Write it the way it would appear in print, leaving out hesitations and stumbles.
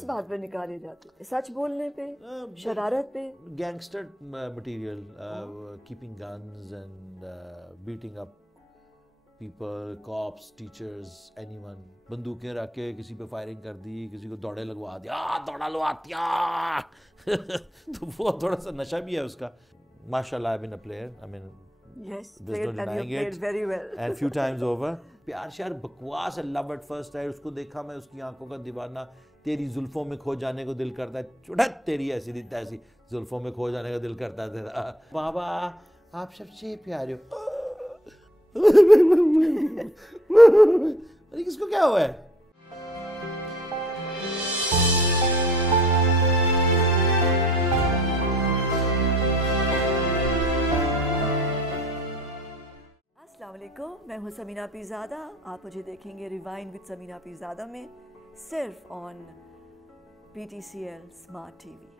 किस बात पे निकाले जाते थे? सच बोलने पे, शरारत पे? Gangster material, keeping guns and beating up people, cops, teachers, anyone. बंदूकें रख के किसी पे फायरिंग कर दी, किसी को दौड़े लगवा दिया, दौड़ा लो आतिया। तो वो थोड़ा सा नशा भी है उसका। माशाल्लाह, I've been a player. I mean, Yes, there's no denying it. very well. And few times over. प्यार श्यार बकवास है, लव एट फर्स्ट साइट। उसको देखा मैं, उसकी आंखों का दीवाना, तेरी जुल्फों में खो जाने को दिल करता है। चुड़त तेरी ऐसी दी तैसी, जुल्फों में खो जाने का दिल करता है तेरा। बाबा आप सबसे प्यारे हो। अरे किसको क्या हुआ है? अस्सलामुअलैकुम, मैं हूँ समीना पीरज़ादा। आप मुझे देखेंगे रिवाइंड विद समीना पीरज़ादा में, सिर्फ ऑन PTCL स्मार्ट TV।